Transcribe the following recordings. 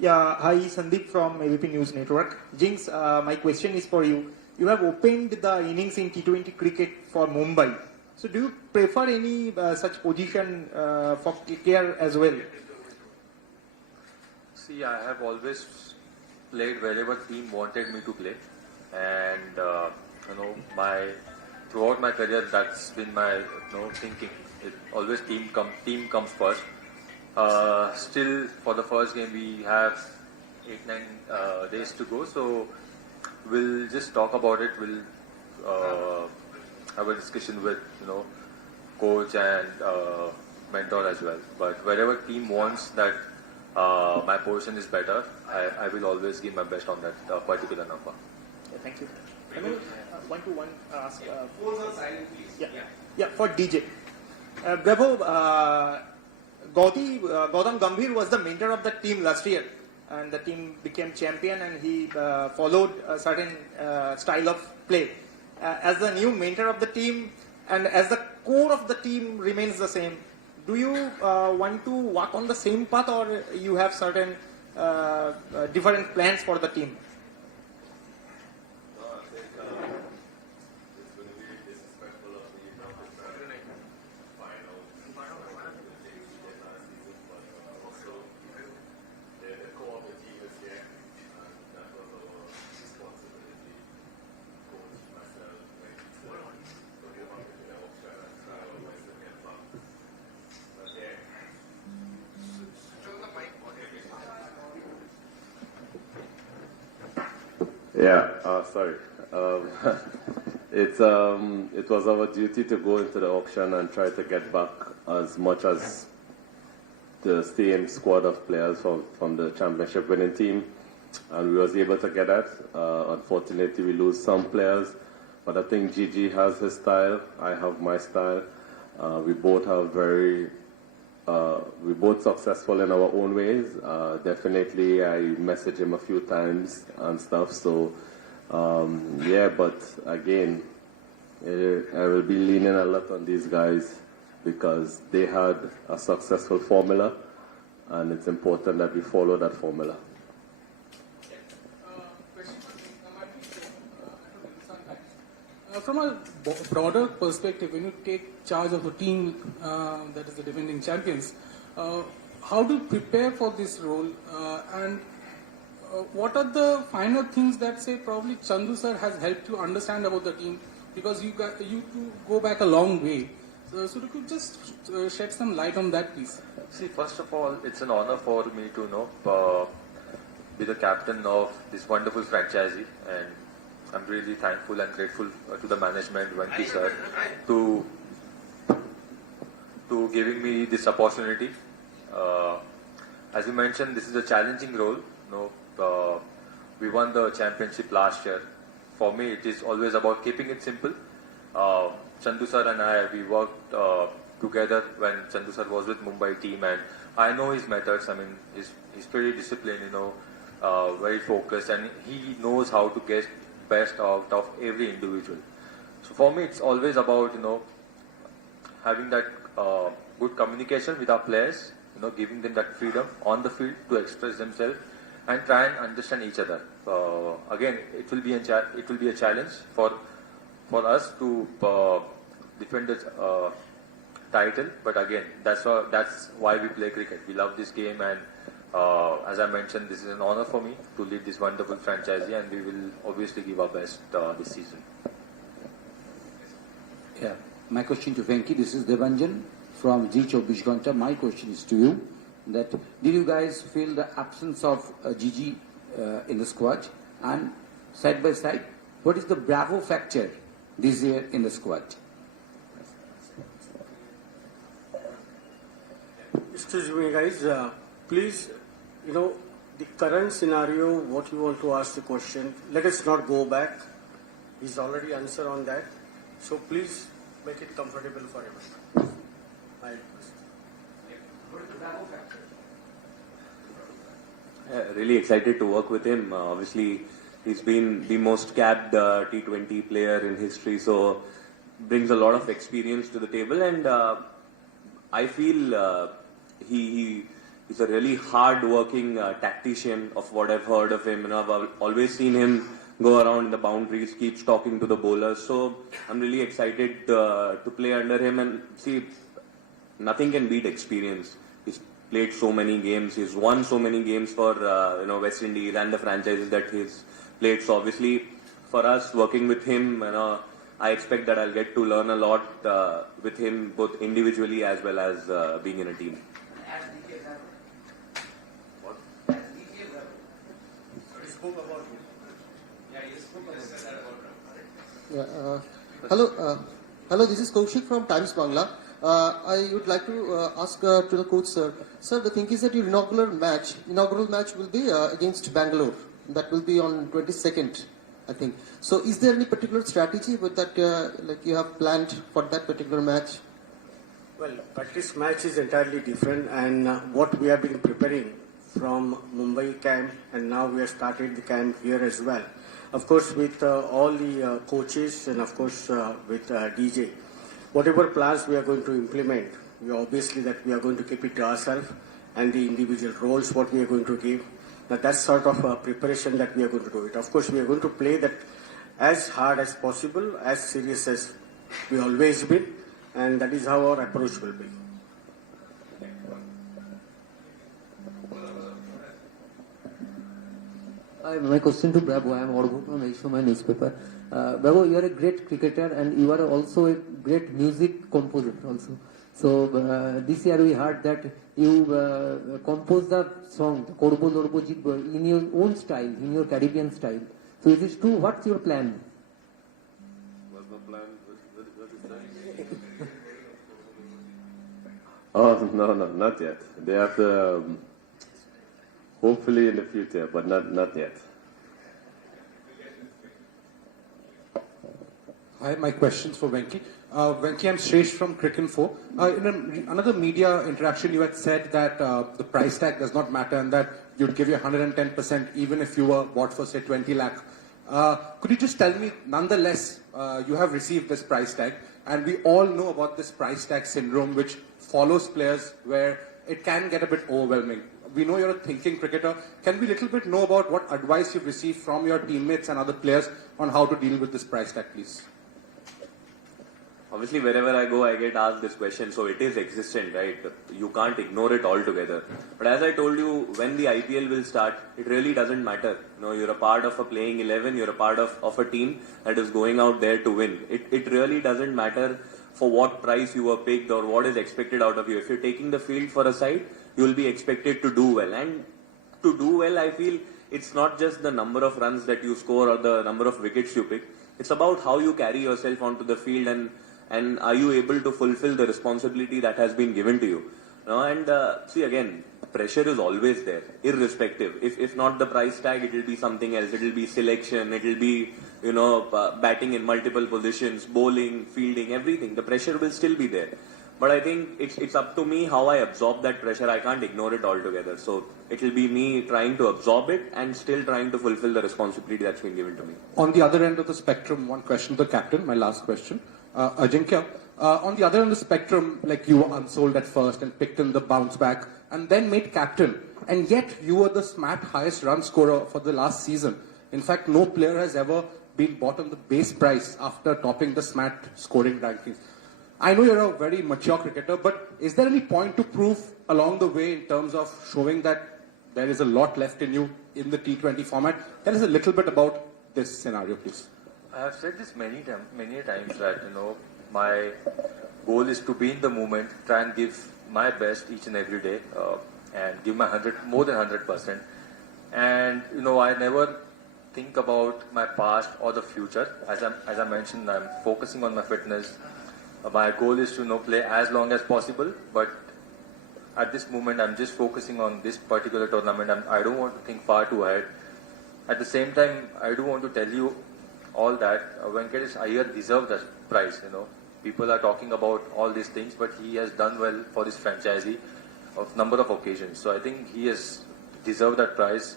Yeah, hi, Sandeep from ABP News Network. Jinx, my question is for you. You have opened the innings in T20 cricket for Mumbai. So do you prefer any such position for KKR as well? See, I have always played wherever team wanted me to play, and throughout my career, that's been my thinking. It always team comes first. Still, for the first game, we have 8-9 days to go, so we'll just talk about it. We'll have a discussion with coach and mentor as well. But wherever team wants that my position is better, I will always give my best on that particular number. Yeah, thank you. One-to-one ask. Phones on silent, please. Yeah, for DJ. Bravo, Gautam Gambhir was the mentor of the team last year, and the team became champion, and he followed a certain style of play. As the new mentor of the team, and as the core of the team remains the same, do you want to walk on the same path, or you have certain different plans for the team? Yeah, sorry. It was our duty to go into the auction and try to get back as much as the same squad of players from the championship winning team, and we was able to get that. Unfortunately, we lose some players, but I think Gigi has his style. I have my style. We both successful in our own ways. Definitely, I messaged him a few times and stuff. So, but again, I will be leaning a lot on these guys because they had a successful formula, and it's important that we follow that formula. From a broader perspective, when you take charge of a team that is the defending champions, how do you prepare for this role? And what are the finer things that, say, probably Chandu sir has helped you understand about the team? Because you two go back a long way. So you could just shed some light on that, please. See, first of all, it's an honor for me to be the captain of this wonderful franchisee, and I'm really thankful and grateful to the management, Venki sir, to giving me this opportunity. As you mentioned, this is a challenging role. We won the championship last year. For me, it is always about keeping it simple. Chandu sir and I, we worked together when Chandu sir was with Mumbai team, and I know his methods. I mean, he's pretty disciplined, very focused, and he knows how to get best out of every individual. So for me, it's always about having that good communication with our players, giving them that freedom on the field to express themselves and try and understand each other. Again, it will be a challenge for us to defend the title, but again, that's why we play cricket. We love this game, and as I mentioned, this is an honor for me to lead this wonderful franchise, and we will obviously give our best this season. Yeah, my question to Venki, this is Devanjan from Zee 24 Ghanta. My question is to you, that did you guys feel the absence of Gigi in the squad? And side by side, what is the bravo factor this year in the squad? Excuse me, guys. Please, the current scenario, what you want to ask the question, let us not go back. He's already answered on that. So please make it comfortable for everyone. I request. What is the bravo factor? Really excited to work with him. Obviously, he's been the most capped T20 player in history, so brings a lot of experience to the table, and I feel he He's a really hard-working tactician of what I've heard of him. I've always seen him go around the boundaries, keeps talking to the bowlers. So I'm really excited to play under him and see. Nothing can beat experience. He's played so many games. He's won so many games for West Indies and the franchises that he's played. So obviously, for us working with him, I expect that I'll get to learn a lot with him, both individually as well as being in a team. Hello, this is Kaushik from Times Bangla. I would like to ask to the coach, sir. Sir, the thing is that your inaugural match will be against Bangalore. That will be on 22nd, I think. So, is there any particular strategy with that, like you have planned for that particular match? Well, practice match is entirely different, and what we have been preparing from Mumbai camp, and now we have started the camp here as well. Of course, with all the coaches, and of course with DJ. Whatever plans we are going to implement, we obviously that we are going to keep it to ourselves and the individual roles what we are going to give. Now that's sort of a preparation that we are going to do it. Of course, we are going to play that as hard as possible, as serious as we always been, and that is how our approach will be. My question to Bravo, I am Orgo from Aishoma newspaper. Bravo, you are a great cricketer and you are also a great music composer also. So this year we heard that you composed the song Korbo Lorbo Jitbo in your own style, in your Caribbean style. So is this true? What's your plan? What's the plan? What is that? Oh, no, not yet. They have to, hopefully in the future, but not yet. Hi, my question's for Venki. Venki, I'm Shresh from Cricinfo. In another media interaction, you had said that the price tag does not matter and that you'd give you 110% even if you were bought for, say, 20 lakh. Could you just tell me, nonetheless, you have received this price tag, and we all know about this price tag syndrome which follows players where it can get a bit overwhelming. We know you're a thinking cricketer. Can we a little bit know about what advice you've received from your teammates and other players on how to deal with this price tag, please? Obviously, wherever I go, I get asked this question, so it is existent, right? You can't ignore it altogether. But as I told you, when the IPL will start, it really doesn't matter. You're a part of a playing 11, you're a part of a team that is going out there to win. It really doesn't matter for what price you were picked or what is expected out of you. If you're taking the field for a side, you will be expected to do well. And to do well, I feel it's not just the number of runs that you score or the number of wickets you pick. It's about how you carry yourself onto the field and are you able to fulfill the responsibility that has been given to you. And see, again, pressure is always there, irrespective. If not the price tag, it will be something else. It will be selection, it will be, batting in multiple positions, bowling, fielding, everything. The pressure will still be there. But I think it's up to me how I absorb that pressure. I can't ignore it altogether. So it will be me trying to absorb it and still trying to fulfill the responsibility that's been given to me. On the other end of the spectrum, one question to the captain, my last question. Ajinkya, on the other end of the spectrum, like you were unsold at first and picked in the bounce back and then made captain, and yet you were the SMAT highest run scorer for the last season. In fact, no player has ever been bought on the base price after topping the SMAT scoring rankings. I know you're a very mature cricketer, but is there any point to prove along the way in terms of showing that there is a lot left in you in the T20 format? Tell us a little bit about this scenario, please. I have said this many times that my goal is to be in the moment, try and give my best each and every day, and give my more than 100%. And I never think about my past or the future. As I mentioned, I'm focusing on my fitness. My goal is to play as long as possible, but at this moment I'm just focusing on this particular tournament. I don't want to think far too ahead. At the same time, I do want to tell you all that Venkatesh Iyer deserved that prize. People are talking about all these things, but he has done well for this franchisee of number of occasions. So I think he has deserved that prize.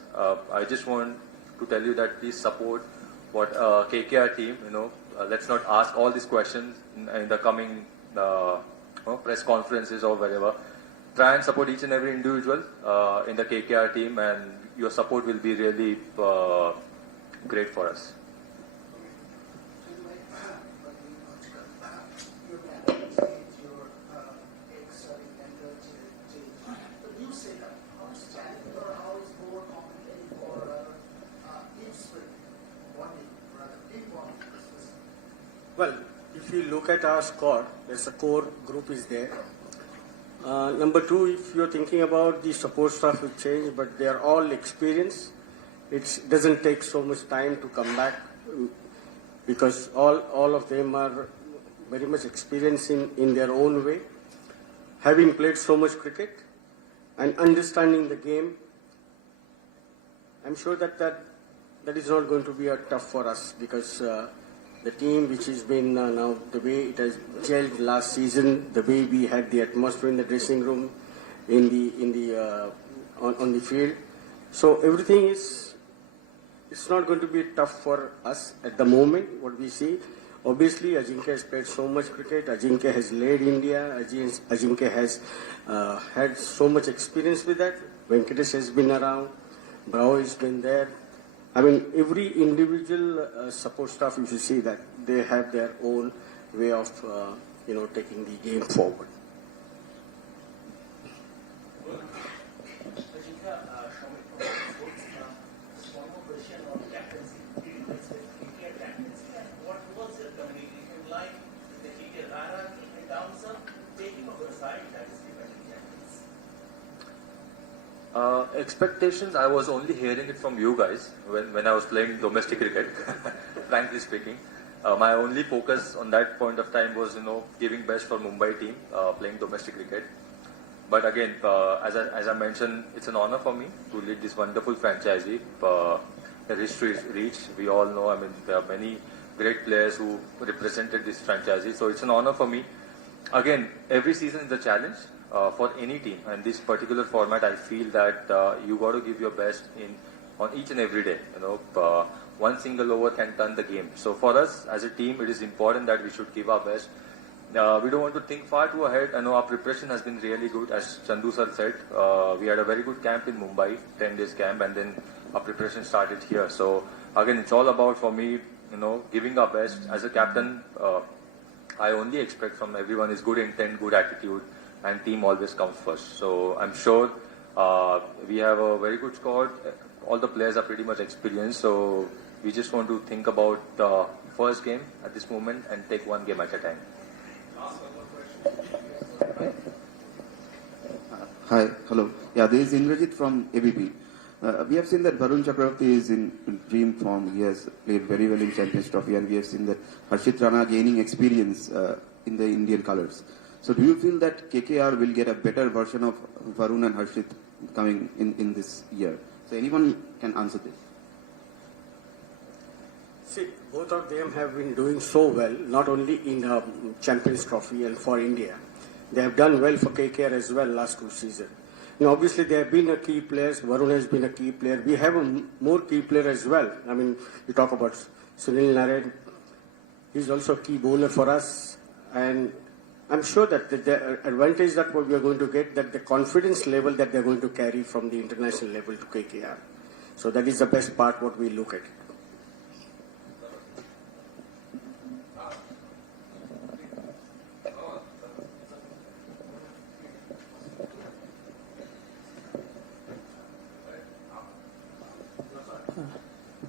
I just want to tell you that please support what KKR team. Let's not ask all these questions in the coming press conferences or wherever. try and support each and every individual in the KKR team, and your support will be really great for us. Well, if you look at our squad, there's a core group is there. Number two, if you're thinking about the support staff will change, but they are all experienced. It doesn't take so much time to come back because all of them are very much experienced in their own way. Having played so much cricket and understanding the game, I'm sure that is not going to be tough for us because the team which has been now the way it has gelled last season, the way we had the atmosphere in the dressing room, on the field, so everything is, it's not going to be tough for us at the moment. What we see, obviously, Ajinkya has played so much cricket. Ajinkya has led India. Ajinkya has had so much experience with that. Venkatesh has been around. Bravo has been there. I mean, every individual support staff, you should see that they have their own way of, taking the game forward. One more question on captaincy. Did you expect KKR captaincy, and what was your communication like with the KKR hierarchy in terms of taking over the side that is defending champions? Expectations, I was only hearing it from you guys when I was playing domestic cricket, frankly speaking. My only focus on that point of time was, giving best for Mumbai team, playing domestic cricket. But again, as I mentioned, it's an honor for me to lead this wonderful franchisee. The history is rich. We all know, there are many great players who represented this franchisee. So it's an honor for me. Again, every season is a challenge for any team. And this particular format, I feel that you got to give your best on each and every day. One single over can turn the game. So for us as a team, it is important that we should give our best. We don't want to think far too ahead. I know our preparation has been really good. As Chandu sir said, we had a very good camp in Mumbai, 10 days camp, and then our preparation started here. So again, it's all about, for me, giving our best. As a captain, I only expect from everyone is good intent, good attitude, and team always comes first. So I'm sure we have a very good squad. All the players are pretty much experienced. So we just want to think about the first game at this moment and take one game at a time. Hi, hello. Yeah, this is Indrajit from ABP. We have seen that Varun Chakravarti is in dream form. He has played very well in Champions Trophy, and we have seen that Harshit Rana gaining experience in the Indian colours. So do you feel that KKR will get a better version of Varun and Harshit coming in this year? So anyone can answer this. See, both of them have been doing so well, not only in Champions Trophy and for India. They have done well for KKR as well last 2 seasons. Obviously, they have been a key players. Varun has been a key player. We have a more key player as well. You talk about Sunil Narine. He's also a key bowler for us. And I'm sure that the advantage that we are going to get, that the confidence level that they're going to carry from the international level to KKR. So that is the best part what we look at.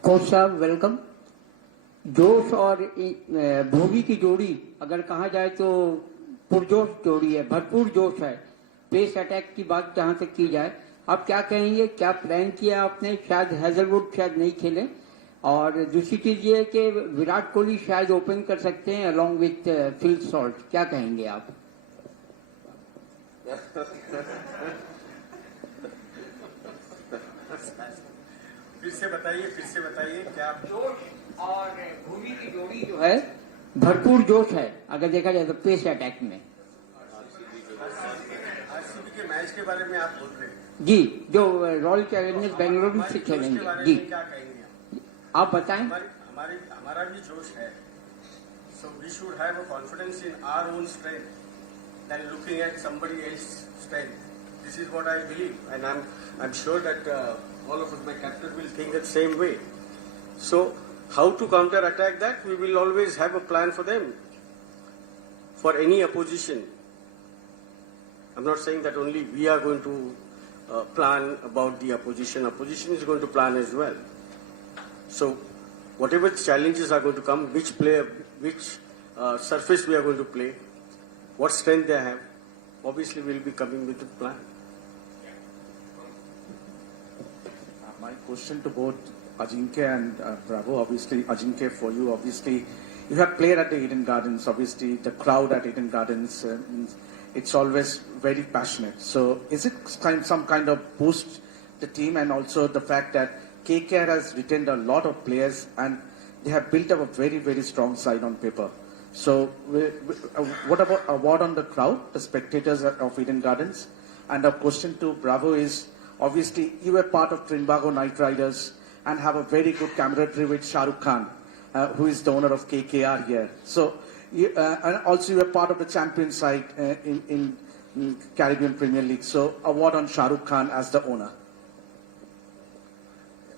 Coach साहब welcome. जोश और भूमि की जोड़ी अगर कहा जाए तो पुरजोश जोड़ी है, भरपूर जोश है। पेस अटैक की बात जहां तक की जाए, आप क्या कहेंगे, क्या प्लान किया आपने? शायद हैजलवुड शायद नहीं खेले, और दूसरी चीज ये कि विराट कोहली शायद ओपन कर सकते हैं अलॉन्ग विथ फिल सॉल्ट, क्या कहेंगे आप? फिर से बताइए क्या? जोश और भूमि की जोड़ी जो है भरपूर जोश है अगर देखा जाए तो पेस अटैक में। आरसीबी के मैच के बारे में आप बोल रहे हैं जी, जो रॉयल चैलेंजर्स बेंगलुरु से खेलेंगे जी, क्या कहेंगे आप बताएं। हमारा भी जोश है। So we should have a confidence in our own strength than looking at somebody else's strength. This is what I believe, and I'm sure that all of us, my captain, will think the same way. So, how to counter attack that? We will always have a plan for them, for any opposition. I'm not saying that only we are going to plan about the opposition. Opposition is going to plan as well. So, whatever challenges are going to come, which surface we are going to play, what strength they have, obviously we'll be coming with a plan. My question to both Ajinkya and Bravo, obviously, Ajinkya, for you, obviously, you have played at the Eden Gardens, obviously, the crowd at Eden Gardens, it's always very passionate. So is it some kind of boost the team, and also the fact that KKR has retained a lot of players and they have built up a very, very strong side on paper. So what about a word on the crowd, the spectators of Eden Gardens? And a question to Bravo is, obviously, you were part of Trinbago Knight Riders and have a very good camaraderie with Shah Rukh Khan, who is the owner of KKR here. So, and also you were part of the champion side in Caribbean Premier League. So, a word on Shah Rukh Khan as the owner.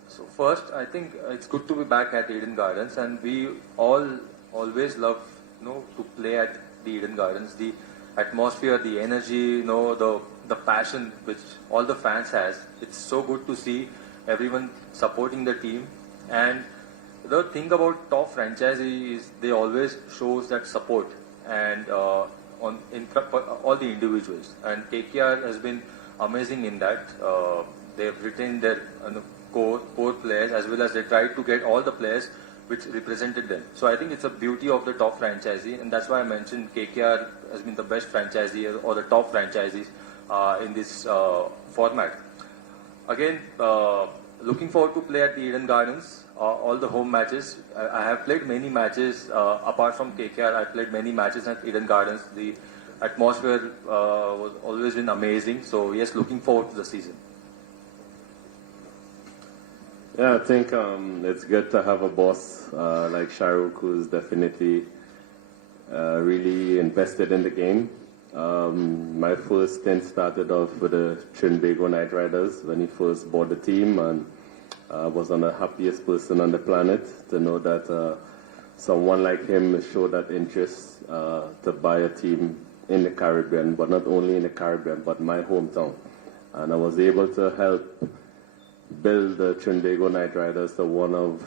So first, I think it's good to be back at Eden Gardens, and we all always love, to play at the Eden Gardens. The atmosphere, the energy, the passion which all the fans has. It's so good to see everyone supporting the team. And the thing about top franchisees is they always shows that support and all the individuals. And KKR has been amazing in that. They've retained their core players, as well as they tried to get all the players which represented them. So I think it's a beauty of the top franchisee, and that's why I mentioned KKR has been the best franchisee or the top franchisees in this format. Again, looking forward to play at the Eden Gardens, all the home matches. I have played many matches apart from KKR. I played many matches at Eden Gardens. The atmosphere was always been amazing. So yes, looking forward to the season. Yeah, I think it's good to have a boss like Shahrukh, who's definitely really invested in the game. My first stint started off with the Trinbago Knight Riders when he first bought the team, and I was on the happiest person on the planet to know that someone like him showed that interest to buy a team in the Caribbean, but not only in the Caribbean, but my hometown. And I was able to help build the Trinbago Knight Riders to one of